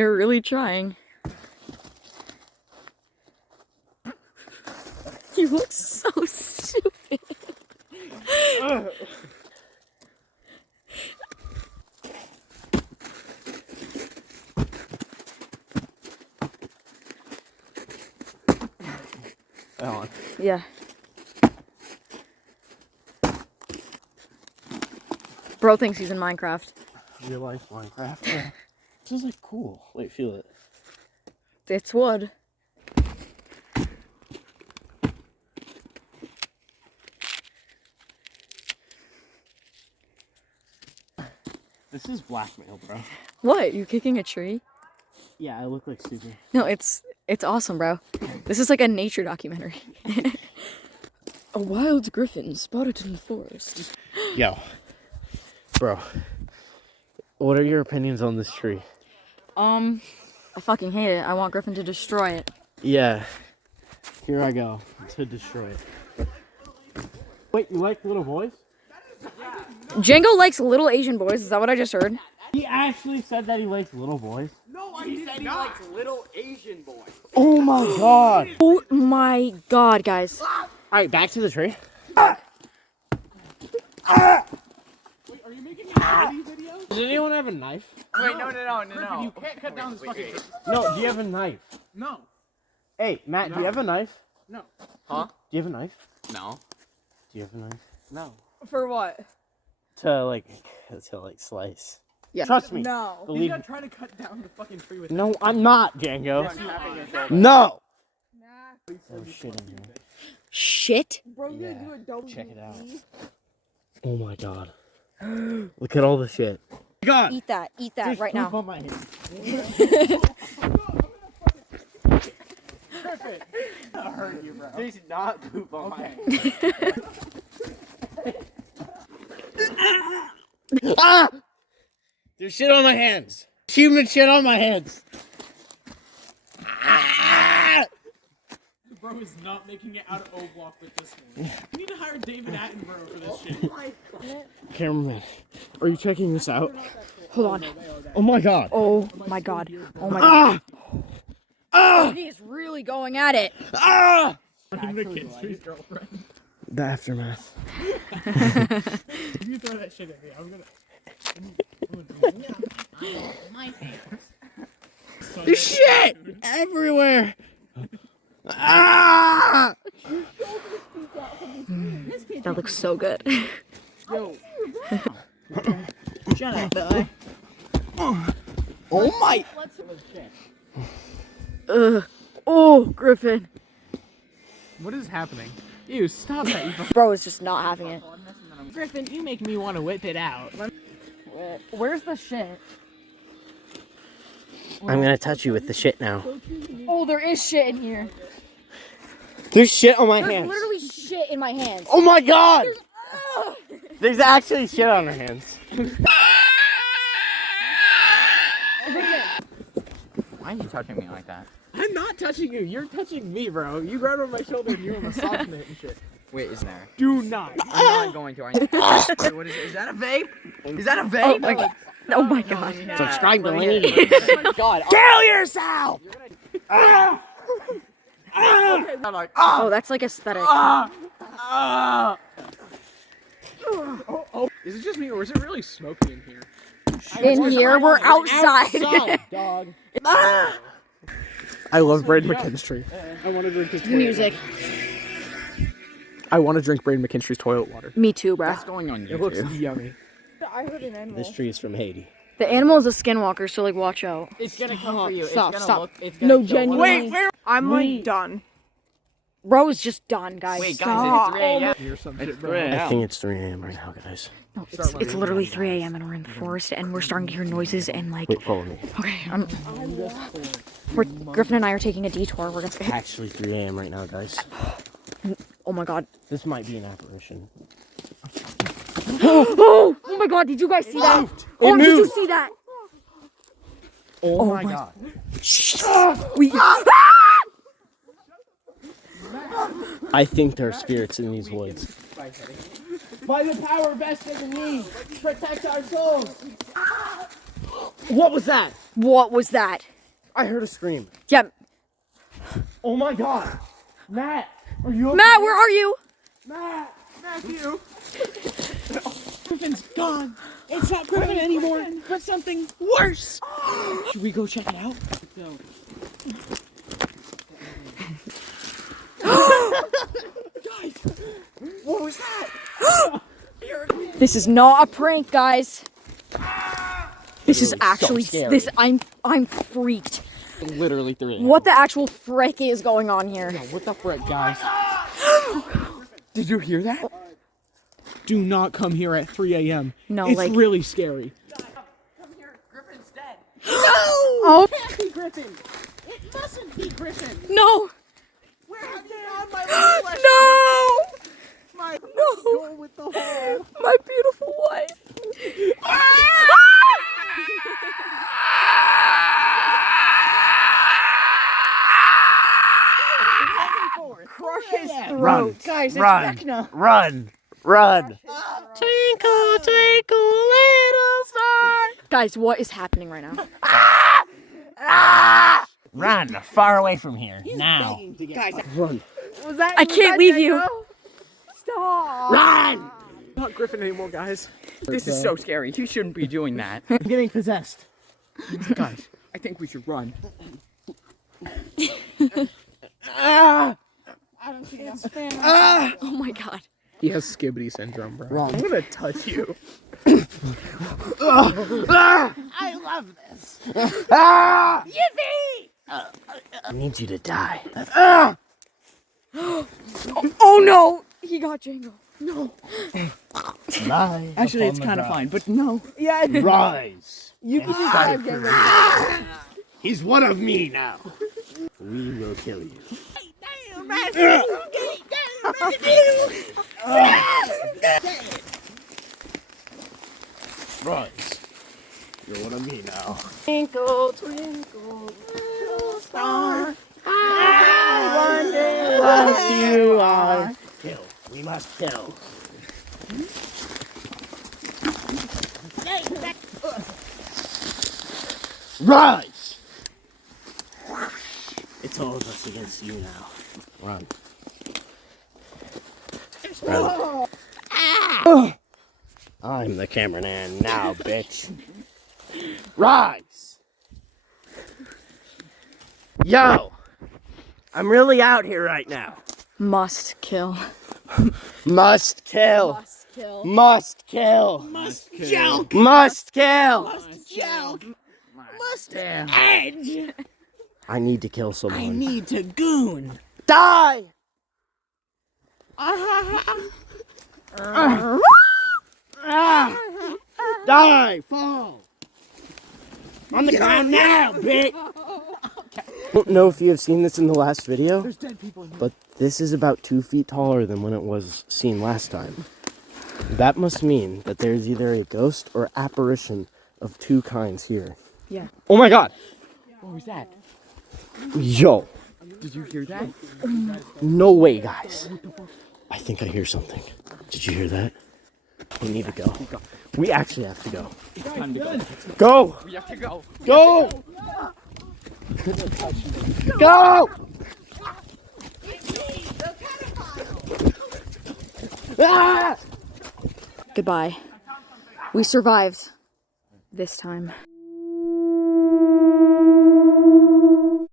You're really trying. You look so stupid. On. Yeah. Bro thinks he's in Minecraft. Real life Minecraft. Yeah. This is like cool. Wait, feel it. It's wood. This is blackmail, bro. What? You kicking a tree? Yeah, I look like stupid. No, it's awesome, bro. This is like a nature documentary. A wild griffin spotted in the forest. Yo. Bro. What are your opinions on this tree? I fucking hate it. I want Griffin to destroy it. Yeah. Here I go to destroy it. Wait, you like little boys? Django likes little Asian boys. Is that what I just heard? He actually said that he likes little boys. No, he said he likes little Asian boys. Oh my god. Oh my god, guys. Alright, back to the tree. Wait, are you making a comedy video? Does anyone have a knife? Wait, no. You can't cut down this fucking tree. No, do you have a knife? No. Hey, Matt, do you have a knife? No. Huh? Do you have a knife? No. Do you have a knife? No. For what? To slice. Yeah. Trust me. No. He's Believe gonna me. try to cut down the fucking tree with No, I'm not, Django. that. No! Oh, shit in here. Shit? Bro, Yeah. Check it out. Oh my god. Look at all the shit. God! Eat that. Eat that There's right poop now. on my hand. Perfect. I'll hurt you, bro. There's not poop on my Okay. hand. Ah! There's shit on my hands. Human shit on my hands. Ah! Bro is not making it out of O-Block with this one. We need to hire David Attenborough for this shit. Cameraman, are you checking this out? Hold on. Oh my god. Oh my god. Oh my god. Oh, he's really going at it. Ah! I'm the kid's girlfriend. The aftermath. If you throw that shit at me, I'm gonna my hands. There's shit everywhere. Ah! That looks so good. Yo. Shut up, boy. Oh my! Ugh. Oh, Griffin. What is happening? Ew, stop that, you Bro is just not having it. Griffin, you make me want to whip it out. Where's the shit? I'm gonna touch you with the shit now. Oh, there is shit in here. There's shit on my There's hands. literally shit in my hands. Oh my god! There's actually shit on her hands. Why are you touching me like that? I'm not touching you. You're touching me, bro. You grabbed on my shoulder and you were massaging it and shit. Wait, isn't there? Do not. I'm not going to. Wait, what is it? Is that a vape? Is that a Oh vape? my god. Oh my god. Subscribe to lennydeez. God. Kill yourself! I'm like, Oh, that's like aesthetic. Is it just me or is it really smoky in here? In here, we're outside. Dog. I love Braden McKinstry. I want to drink his Music. I want to drink Braden McKinstry's toilet water. Me too, bro. what's going on It looks YouTube? yummy. This tree is from Haiti. The animal is a skinwalker, so like watch out. It's gonna come for you. Stop, it's gonna stop. Look, it's gonna No, show genuinely. what- where? I'm like done. Bro's just done, guys. Wait, Stop. guys, it's 3 a.m. You're some It's shit, bro. 3 I a.m. think it's 3 a.m. right now, guys. No, it's literally 3 a.m. and we're in the forest and we're starting to hear noises and like. Wait, follow me. Okay, Griffin and I are taking a detour. We're gonna. Actually 3 a.m. right now, guys. Oh my god. This might be an apparition. Oh my god! Did you guys see that? Oh, did you moved. see that? Oh my god. We. I think there are spirits in these woods. By the power vested in me, protect our souls. What was that? What was that? I heard a scream. Yeah. Oh my god. Matt, are you okay? Matt, where are you? Matt. Matthew! Griffin's gone. It's not Griffin anymore, but something worse. Should we go check it out? No. Guys, what was that? This is not a prank, guys. This is actually scary. this. I'm freaked. Literally 3 a.m. What the actual frick is going on here? What the frick, guys? Did you hear that? Do not come here at 3 a.m. No, it's like- really scary. Come here, Griffin's dead. Oh It can't be Griffin. It mustn't be Griffin. no! Where have you found my little flesh? No! My No! goal with the hole. My beautiful wife. Crush his throat. Run, Guys, it's run, Vecna. run, run. Twinkle, twinkle, little star. Guys, what is happening right now? Run far away from here now. Guys, Run. I can't leave you. Run. not Griffin anymore, guys. This is so scary. You shouldn't be doing that. I'm getting possessed. Guys, I think we should run. Oh my god. He has skibbity syndrome, bro. Wrong. I'm gonna touch you. I love this. Yippee! I need you to die. Oh no! He got Django. No. Lie Actually, it's upon kind the of fine, but no. Yeah, ground. Rise. you can just Fight have for Django. me. He's one of me now. We will kill you. Rise. You're one of me now. Twinkle, twinkle, little star. I wonder what you are. Kill. We must kill. Rise! It's all of us against you now. Run. Run. I'm the cameraman now, bitch. Rise! Yo! I'm really out here right now. Must kill. Must kill. Must kill. Must kill. Must joke. Must kill. Must joke. Must Damn. edge. I need to kill someone. I need to goon. Die! Die! Fall! On the ground now, bitch! I don't know if you have seen this in the last video, There's dead people in here. but this is about 2 feet taller than when it was seen last time. That must mean that there's either a ghost or apparition of two kinds here. Yeah. Oh my god! What was that? Yo! Did you hear that? No way, guys. I think I hear something. Did you hear that? We need to go. We actually have to go. Time to go. Go! We have to go. Go! Go! Ah! Goodbye. We survived. This time.